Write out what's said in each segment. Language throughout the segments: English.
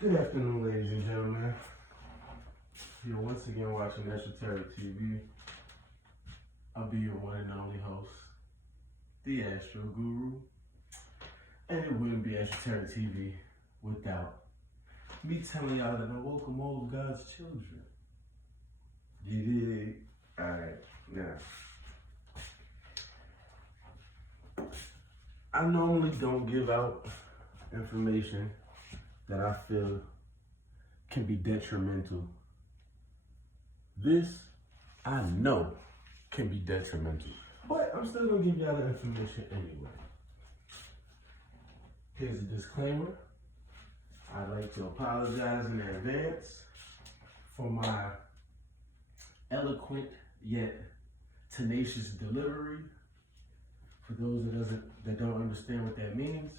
Good afternoon, ladies and gentlemen. You're once again watching Esoteric TV. I'll be your one and only host, the Astro Guru. And it wouldn't be Esoteric TV without me telling y'all that I welcome all of God's children. You dig? Alright, now. I normally don't give out information that I feel can be detrimental. This, I know, can be detrimental. But I'm still gonna give y'all the information anyway. Here's a disclaimer. I'd like to apologize in advance for my eloquent yet tenacious delivery. For those that don't understand what that means,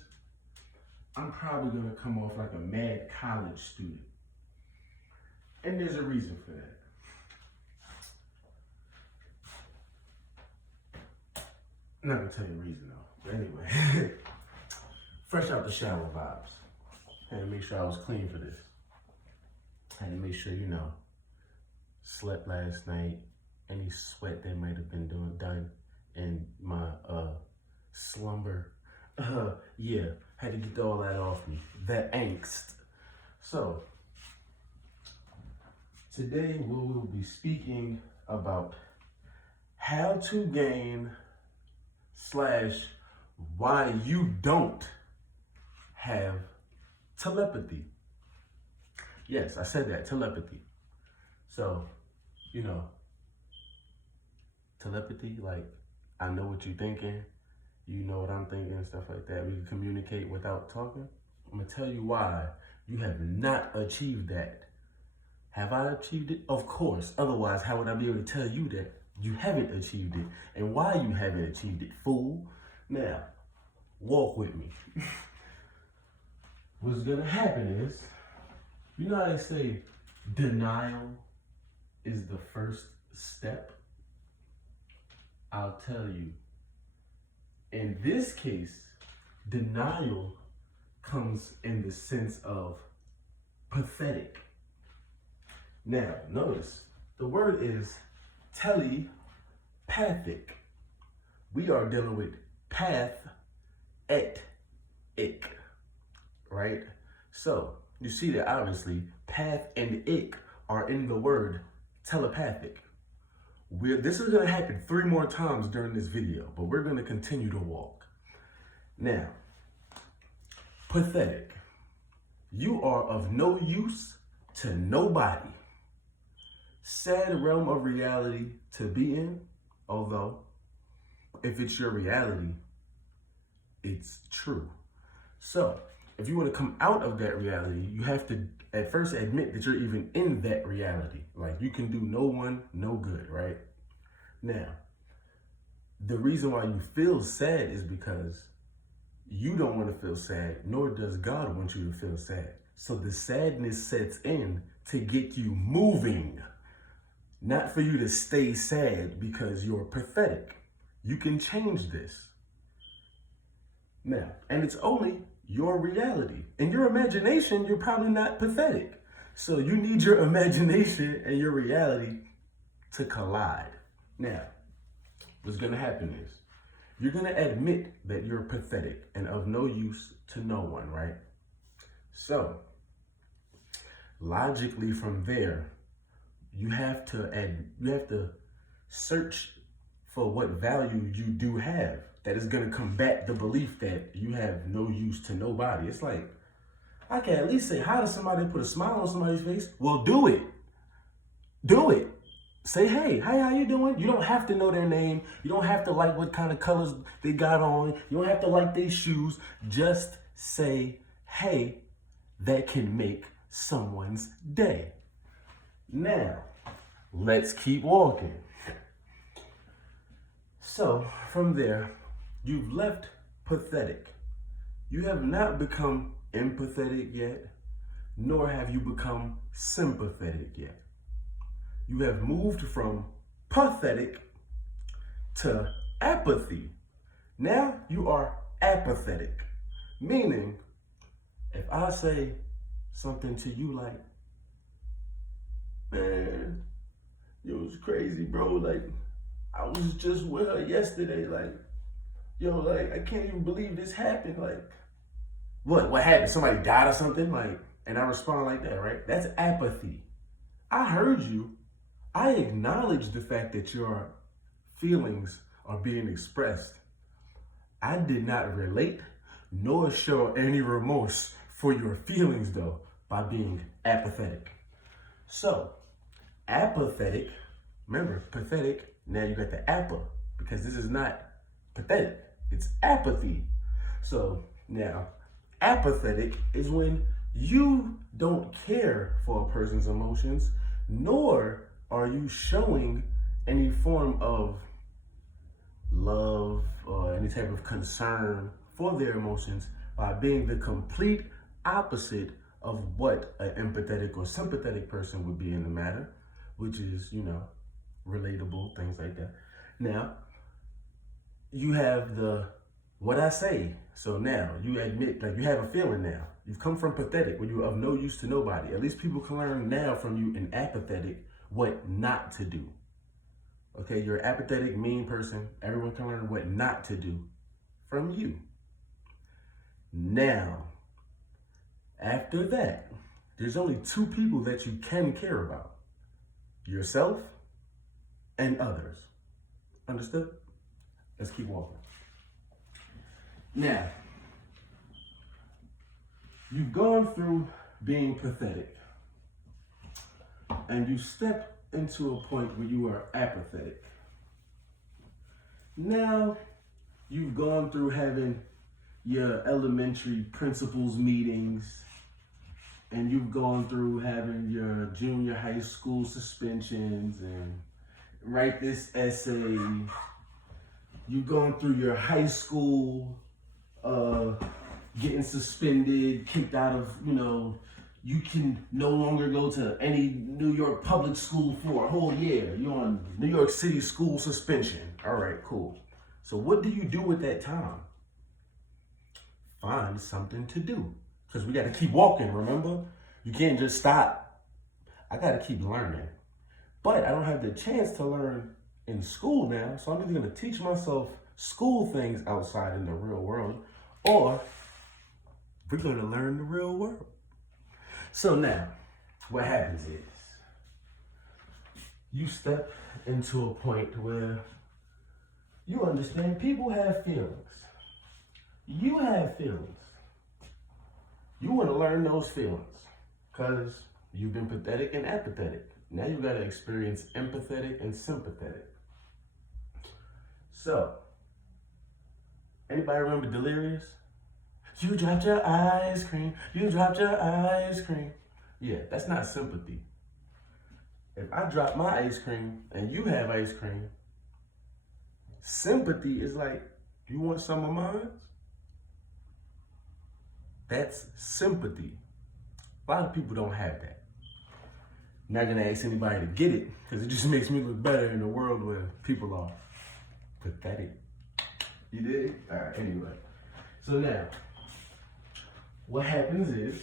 I'm probably gonna come off like a mad college student. And there's a reason for that. I'm not gonna tell you the reason though, but anyway. Fresh out the shower vibes. Had to make sure I was clean for this. Had to make sure, slept last night. Any sweat that might have been done in my slumber. Yeah, had to get all that off me. That angst. So, today we will be speaking about how to gain / why you don't have telepathy. Yes, I said that, telepathy. So, telepathy, like, I know what you're thinking, you know what I'm thinking and stuff like that. We can communicate without talking. I'm gonna tell you why you have not achieved that. Have I achieved it? Of course. Otherwise, how would I be able to tell you that you haven't achieved it and why you haven't achieved it, fool? Now, walk with me. What's gonna happen is, you know how they say denial is the first step? I'll tell you. In this case, denial comes in the sense of pathetic. Now, notice, the word is telepathic. We are dealing with path et ik, right? So, you see that obviously path and ik are in the word telepathic. This is going to happen 3 more times during this video, but we're going to continue to walk. Now, pathetic. You are of no use to nobody. Sad realm of reality to be in, although if it's your reality, it's true. So, if you want to come out of that reality, you have to at first admit that you're even in that reality. Like, you can do no one no good, right? Now, the reason why you feel sad is because you don't want to feel sad, nor does God want you to feel sad. So the sadness sets in to get you moving, not for you to stay sad because you're pathetic. You can change this. Now, and it's only your reality. In your imagination, you're probably not pathetic. So you need your imagination and your reality to collide. Now, what's going to happen is you're going to admit that you're pathetic and of no use to no one, right? So, logically from there, you have to search for what value you do have that is going to combat the belief that you have no use to nobody. It's like, I can at least say hi to somebody and put a smile on somebody's face. Well, do it. Do it. Say, hey, how you doing? You don't have to know their name. You don't have to like what kind of colors they got on. You don't have to like their shoes. Just say, hey, that can make someone's day. Now, let's keep walking. So, from there, you've left pathetic. You have not become empathetic yet, nor have you become sympathetic yet. You have moved from pathetic to apathy. Now you are apathetic, meaning if I say, something to you like, man, it was crazy, bro. Like, I was just with her yesterday. Like, yo, like, I can't even believe this happened. Like, what happened? Somebody died or something? Like, and I respond like that, right? That's apathy. I heard you. I acknowledge the fact that your feelings are being expressed. I did not relate nor show any remorse for your feelings, though, by being apathetic. So, apathetic, remember, pathetic, now you got the apa, because this is not pathetic, it's apathy. So, now, apathetic is when you don't care for a person's emotions, nor are you showing any form of love or any type of concern for their emotions by being the complete opposite of what an empathetic or sympathetic person would be in the matter, which is, relatable, things like that. Now, you have the what I say. So now you admit, like, you have a feeling now. You've come from pathetic, where you're of no use to nobody. At least people can learn now from you in apathetic what not to do. Okay, you're an apathetic, mean person. Everyone can learn what not to do from you. Now, after that, there's only two people that you can care about: yourself and others. Understood? Let's keep walking. Now, you've gone through being pathetic, and you step into a point where you are apathetic. Now, you've gone through having your elementary principals meetings, and you've gone through having your junior high school suspensions, and write this essay. You've gone through your high school getting suspended, kicked out of, you can no longer go to any New York public school for a whole year. You're on New York City school suspension. All right, cool. So what do you do with that time? Find something to do. Because we got to keep walking, remember? You can't just stop. I got to keep learning. But I don't have the chance to learn in school now, so I'm either going to teach myself school things outside in the real world, or we're going to learn the real world. So now, what happens is, you step into a point where you understand people have feelings. You have feelings. You want to learn those feelings because you've been pathetic and apathetic. Now you got to experience empathetic and sympathetic. So, anybody remember Delirious? You dropped your ice cream. You dropped your ice cream. Yeah, that's not sympathy. If I drop my ice cream and you have ice cream, sympathy is like, you want some of mine? That's sympathy. A lot of people don't have that. I'm not gonna ask anybody to get it, because it just makes me look better in a world where people are pathetic. You did? All right, anyway. So now, what happens is,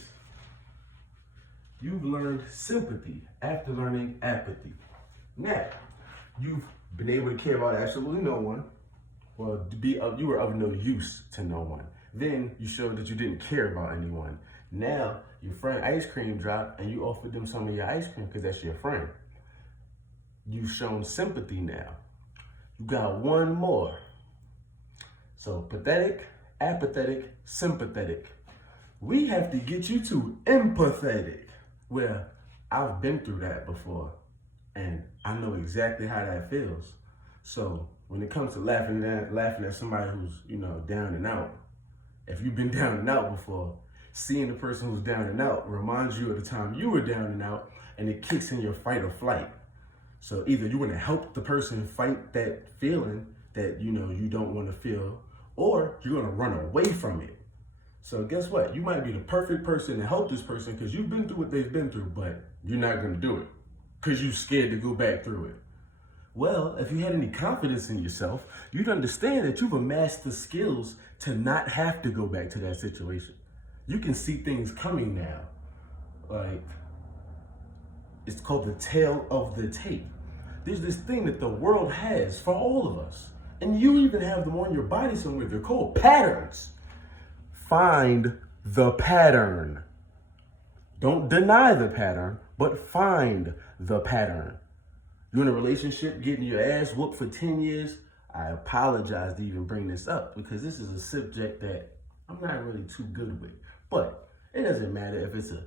you've learned sympathy after learning apathy. Now, you've been able to care about absolutely no one. Well, you were of no use to no one. Then you showed that you didn't care about anyone. Now, your friend ice cream dropped and you offered them some of your ice cream because that's your friend. You've shown sympathy now. You got one more. So pathetic, apathetic, sympathetic. We have to get you to empathetic, where I've been through that before and I know exactly how that feels. So when it comes to laughing at somebody who's, down and out, if you've been down and out before, seeing the person who's down and out reminds you of the time you were down and out, and it kicks in your fight or flight. So either you want to help the person fight that feeling that you don't want to feel, or you're going to run away from it. So guess what? You might be the perfect person to help this person because you've been through what they've been through, but you're not going to do it because you're scared to go back through it. Well, if you had any confidence in yourself, you'd understand that you've amassed the skills to not have to go back to that situation. You can see things coming now. like, it's called the tail of the tape. There's this thing that the world has for all of us. And you even have them on your body somewhere. They're called patterns. Find the pattern. Don't deny the pattern, but find the pattern. You're in a relationship getting your ass whooped for 10 years. I apologize to even bring this up because this is a subject that I'm not really too good with. But it doesn't matter if it's a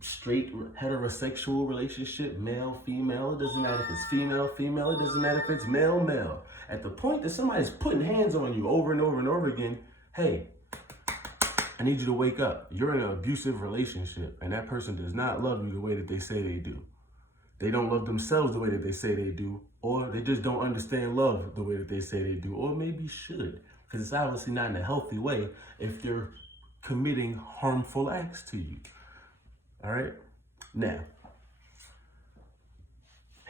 straight heterosexual relationship, male, female. It doesn't matter if it's female, female. It doesn't matter if it's male, male. At the point that somebody's putting hands on you over and over and over again, hey, I need you to wake up. You're in an abusive relationship, and that person does not love you the way that they say they do. They don't love themselves the way that they say they do, or they just don't understand love the way that they say they do, or maybe should, because it's obviously not in a healthy way if they're committing harmful acts to you. All right? Now,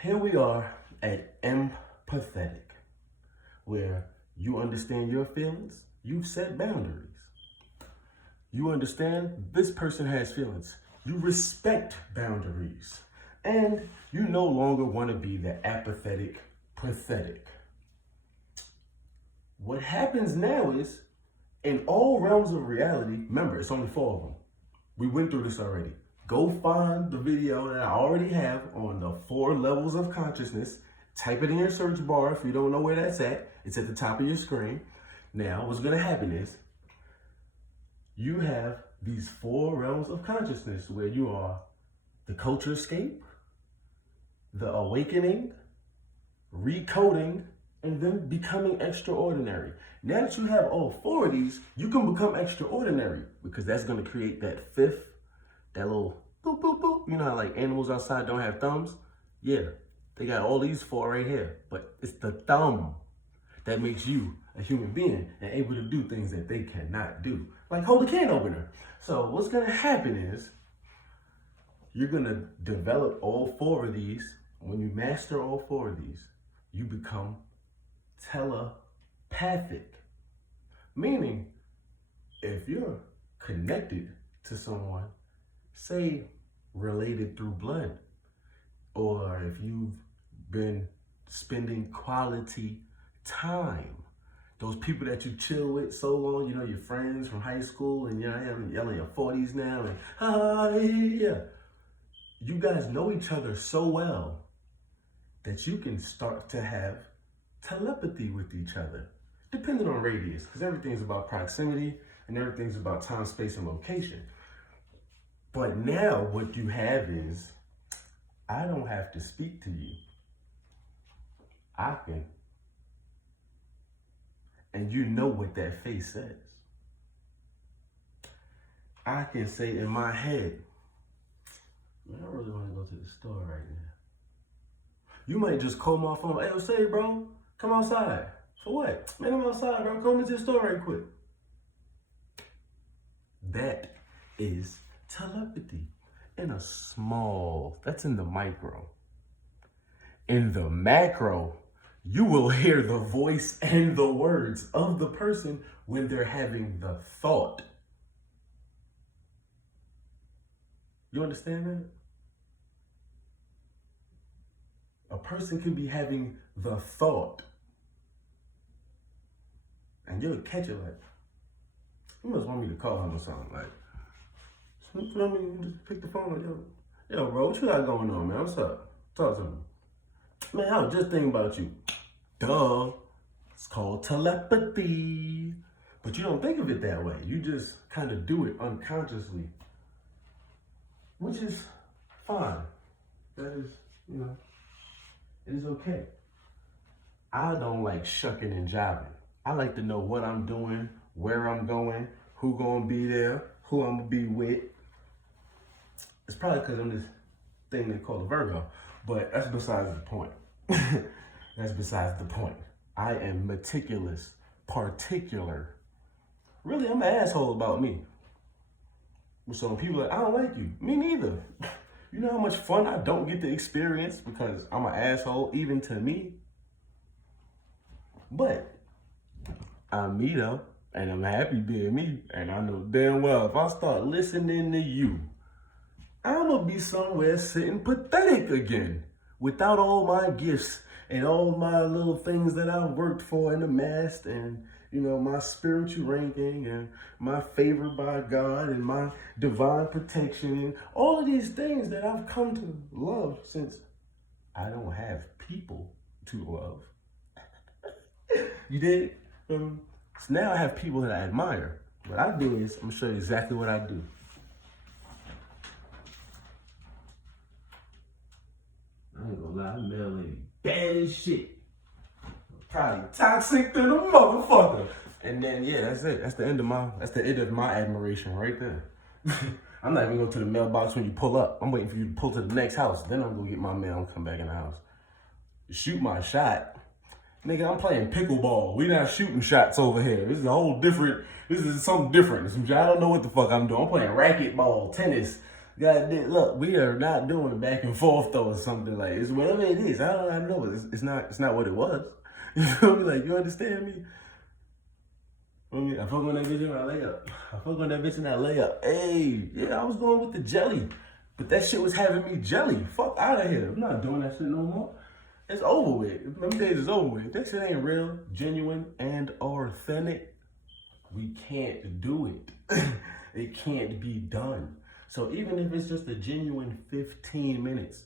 here we are at empathetic, where you understand your feelings, you've set boundaries. You understand this person has feelings. You respect boundaries. And you no longer want to be the apathetic, pathetic. What happens now is, in all realms of reality, remember, it's only 4 of them. We went through this already. Go find the video that I already have on the 4 levels of consciousness. Type it in your search bar if you don't know where that's at. It's at the top of your screen. Now, what's going to happen is, you have these 4 realms of consciousness where you are the culture escape, the awakening, recoding, and then becoming extraordinary. Now that you have all 4 of these, you can become extraordinary because that's going to create that 5th, that little boop, boop, boop. You know how like animals outside don't have thumbs? Yeah, they got all these 4 right here, but it's the thumb that makes you a human being and able to do things that they cannot do, like hold a can opener. So what's going to happen is you're going to develop all 4 of these. When you master all 4 of these, you become telepathic. Meaning, if you're connected to someone, say related through blood, or if you've been spending quality time, those people that you chill with so long, you know, your friends from high school, and you're in your 40s now, and yeah. You guys know each other so well that you can start to have telepathy with each other, depending on radius, because everything's about proximity and everything's about time, space, and location. But now what you have is, I don't have to speak to you. I can. And you know what that face says. I can say in my head, man, I really want to go to the store right now. You might just call my phone. Hey, say, bro, come outside. For what? Man, I'm outside, bro. Come into the store right quick. That is telepathy in a small, that's in the micro. In the macro, you will hear the voice and the words of the person when they're having the thought. You understand that? A person can be having the thought, and you'll catch it like, you must want me to call him or something. Like, you know what I mean? Just pick the phone up. Yo, bro, what you got going on, man? What's up? Talk to me. Man, I was just thinking about you. Duh. It's called telepathy. But you don't think of it that way. You just kind of do it unconsciously, which is fine. That is, you know, it is okay. I don't like shucking and jiving. I like to know what I'm doing, where I'm going, who gonna be there, who I'm gonna be with. It's probably because I'm this thing they call a Virgo, but that's besides the point. That's besides the point. I am meticulous, particular. Really, I'm an asshole about me. So when people are like, I don't like you, me neither. You know how much fun I don't get to experience because I'm an asshole even to me? But I'm me though, and I'm happy being me. And I know damn well if I start listening to you, I'ma be somewhere sitting pathetic again, without all my gifts and all my little things that I've worked for and amassed, and my spiritual ranking and my favor by God and my divine protection and all of these things that I've come to love, since I don't have people to love. You did? So now I have people that I admire. What I do is, I'm gonna show you exactly what I do. I ain't gonna lie, Mel lady bad as shit. Probably toxic to the motherfucker. And then that's it. That's the end of my admiration right there. I'm not even going to the mailbox when you pull up. I'm waiting for you to pull to the next house. Then I'm gonna get my mail and come back in the house. Shoot my shot. Nigga, I'm playing pickleball. We not shooting shots over here. This is something different. I don't know what the fuck I'm doing. I'm playing racquetball, tennis. God, look, we are not doing a back and forth though or something like it's whatever it is. I don't know. It's not what it was. You feel me? Like, you understand me? I fuck on that bitch in my layup. Hey, yeah, I was going with the jelly. But that shit was having me jelly. Fuck out of here. I'm not doing that shit no more. It's over with. Them days is over with. If that shit ain't real, genuine, and authentic, we can't do it. It can't be done. So even if it's just a genuine 15 minutes,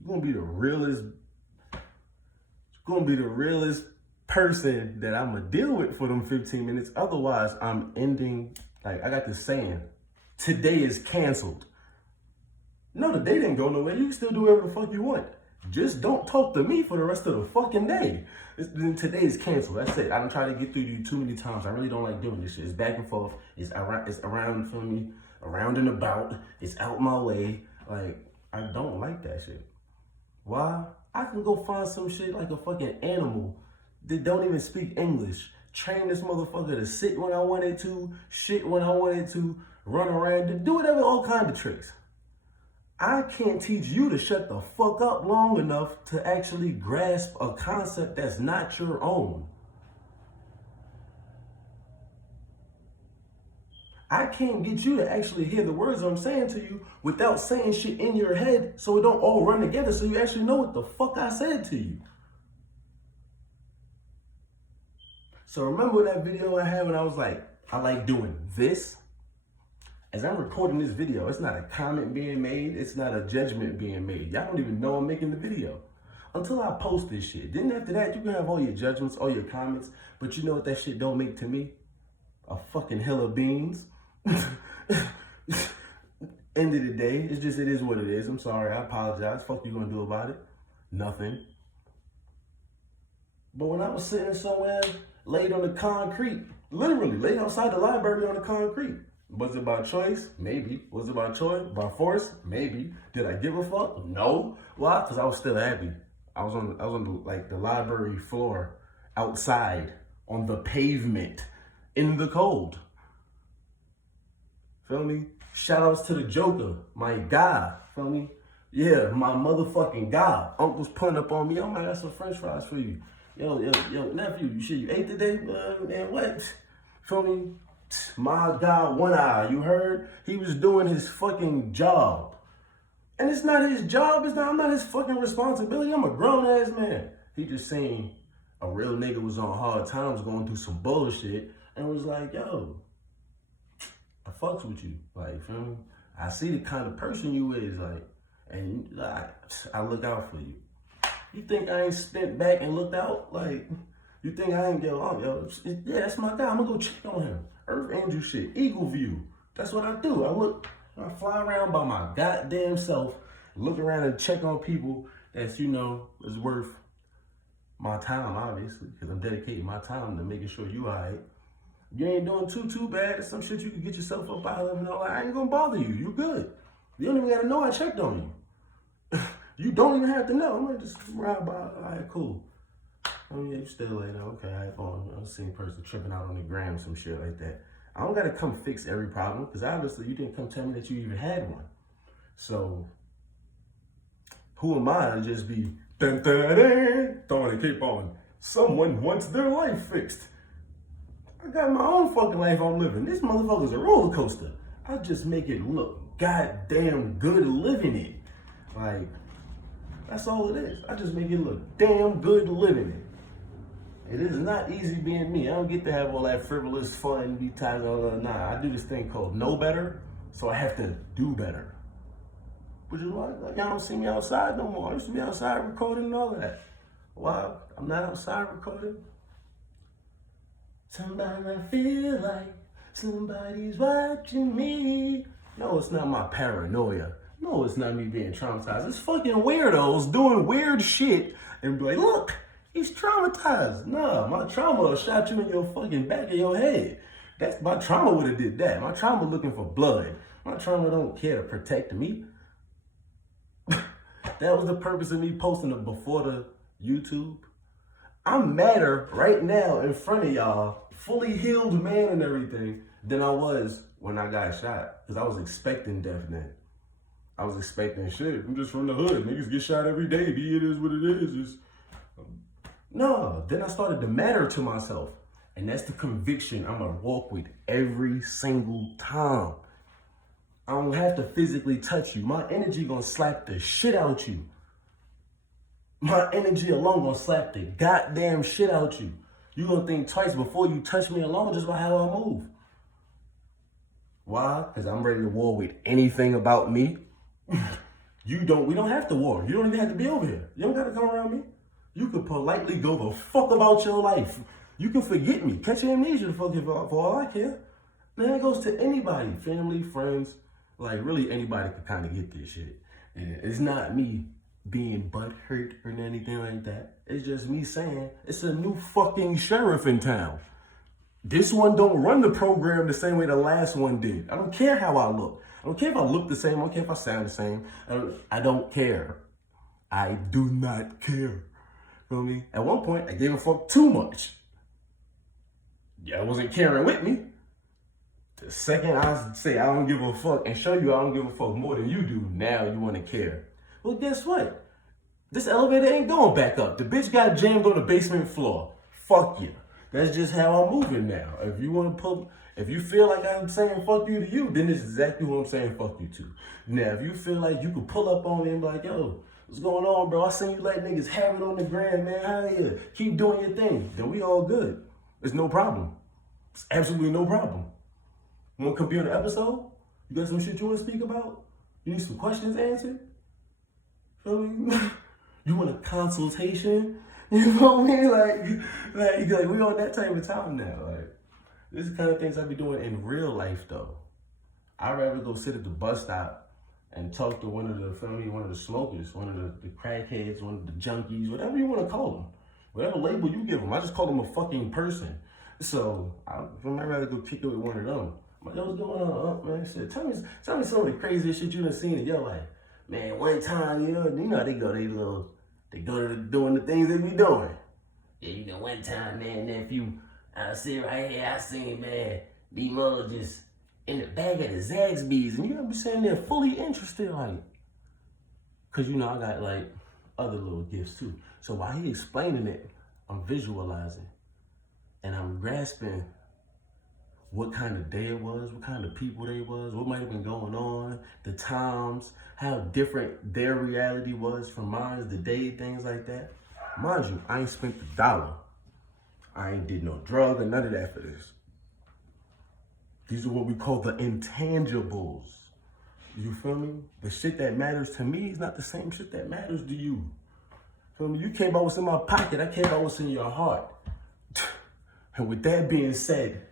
you're gonna be the realest person that I'm gonna deal with for them 15 minutes. Otherwise, I'm ending, like, I got this saying, today is canceled. No, the day didn't go nowhere. You can still do whatever the fuck you want. Just don't talk to me for the rest of the fucking day. Today is canceled. That's it. I done tried to get through you too many times. I really don't like doing this shit. It's back and forth. It's around for me, around and about. It's out my way. Like, I don't like that shit. Why? I can go find some shit like a fucking animal that don't even speak English. Train this motherfucker to sit when I wanted to, shit when I wanted to, run around, do whatever, all kinds of tricks. I can't teach you to shut the fuck up long enough to actually grasp a concept that's not your own. I can't get you to actually hear the words I'm saying to you without saying shit in your head so it don't all run together so you actually know what the fuck I said to you. So remember that video I had when I was like, I like doing this? As I'm recording this video, it's not a comment being made. It's not a judgment being made. Y'all don't even know I'm making the video until I post this shit. Then after that, you can have all your judgments, all your comments. But you know what that shit don't make to me? A fucking hill of beans. End of the day, it is what it is. I'm sorry, I apologize. Fuck you gonna do about it? Nothing. But when I was sitting somewhere, laid on the concrete, literally laid outside the library on the concrete, was it by choice? Maybe. Was it by choice? By force? Maybe. Did I give a fuck? No. Why? Because I was still happy. I was on the library floor, outside, on the pavement, in the cold. Feel me? Shout outs to the Joker, my guy. Feel me? Yeah, my motherfucking guy. Uncle's putting up on me. Oh man, I got some French fries for you. Yo, nephew, you ate today? Man, what? Feel me? My guy, One Eye, you heard? He was doing his fucking job. And it's not his job, I'm not his fucking responsibility. I'm a grown ass man. He just saying a real nigga was on hard times going through some bullshit and was like, yo, I fucks with you. Like, feel me? I see the kind of person you is, like, and I look out for you. You think I ain't spent back and looked out? Like, you think I ain't yo, yeah, that's my guy. I'm gonna go check on him. Earth Angel shit, Eagle View. That's what I do. I fly around by my goddamn self, look around and check on people that's, is worth my time, obviously, because I'm dedicating my time to making sure you all right. You ain't doing too bad. There's some shit you can get yourself up out of and all that. I ain't gonna bother you. You good. You don't even gotta know I checked on you. You don't even have to know. I'm gonna just ride by. All right, cool. Oh yeah, you still like, okay, I ain't seen a person tripping out on the gram, some shit like that. I don't gotta come fix every problem, because obviously you didn't come tell me that you even had one. So, who am I to just be throwing a cape on? Someone wants their life fixed. I got my own fucking life I'm living. This motherfucker's a roller coaster. I just make it look goddamn good living it. Like, that's all it is. I just make it look damn good living it. It is not easy being me. I don't get to have all that frivolous fun, be tired of nah. I do this thing called know better, so I have to do better. Which is why like, y'all don't see me outside no more. I used to be outside recording and all of that. Why? I'm not outside recording. Sometimes I feel like somebody's watching me. No, it's not my paranoia. No, it's not me being traumatized. It's fucking weirdos doing weird shit and be like, look, he's traumatized. Nah, my trauma shot you in your fucking back of your head. That's my trauma would have did that. My trauma looking for blood. My trauma don't care to protect me. That was the purpose of me posting it before the YouTube. I'm madder right now in front of y'all, fully healed man and everything, than I was when I got shot. Because I was expecting death then. I was expecting shit. I'm just from the hood. Niggas get shot every day. Be it is what it is. Just... No, then I started to matter to myself. And that's the conviction I'm going to walk with every single time. I don't have to physically touch you. My energy going to slap the shit out you. My energy alone going to slap the goddamn shit out you. You going to think twice before you touch me alone just by how I move. Why? Because I'm ready to war with anything about me. We don't have to war. You don't even have to be over here. You don't got to come around me. You can politely go the fuck about your life. You can forget me. Catch amnesia for all I care. Man, it goes to anybody. Family, friends. Like, really anybody could kind of get this shit. And it's not me being butthurt or anything like that. It's just me saying, it's a new fucking sheriff in town. This one don't run the program the same way the last one did. I don't care how I look. I don't care if I look the same. I don't care if I sound the same. I don't care. I do not care. Feel me? At one point, I gave a fuck too much. Y'all wasn't caring with me. The second I say I don't give a fuck and show you I don't give a fuck more than you do, now you want to care. Well, guess what? This elevator ain't going back up. The bitch got jammed on the basement floor. Fuck you. That's just how I'm moving now. If you feel like I'm saying fuck you to you, then it's exactly who I'm saying fuck you to. Now, if you feel like you could pull up on me and be like, yo, what's going on, bro? I seen you let niggas have it on the gram, man. Hell yeah. Keep doing your thing. Then we all good. It's no problem. It's absolutely no problem. You want to come be on the episode? You got some shit you want to speak about? You need some questions answered? Feel me? You want a consultation? You know what I mean? Like we on that type of time now. Like, this is the kind of things I be doing in real life, though. I'd rather go sit at the bus stop and talk to one of the smokers, one of the crackheads, one of the junkies, whatever you want to call them. Whatever label you give them. I just call them a fucking person. So, I'd rather go kick it with one of them. I'm like, yo, what's going on, man? Shit, tell me some of the craziest shit you done seen in your life. Man, one time, you know, they go to doing the things they be doing. Yeah, one time, man, nephew, I sit right here, I seen, man, these mothers just in the back of the Zaxby's, and you know, be sitting there fully interested, like, cause I got like other little gifts too. So while he explaining it, I'm visualizing, and I'm grasping what kind of day it was, what kind of people they was, what might have been going on, the times, how different their reality was from mine, the day, things like that. Mind you, I ain't spent the $1. I ain't did no drug or none of that for this. These are what we call the intangibles. You feel me? The shit that matters to me is not the same shit that matters to you. Feel me? You care about what's in my pocket, I care about what's in your heart. And with that being said,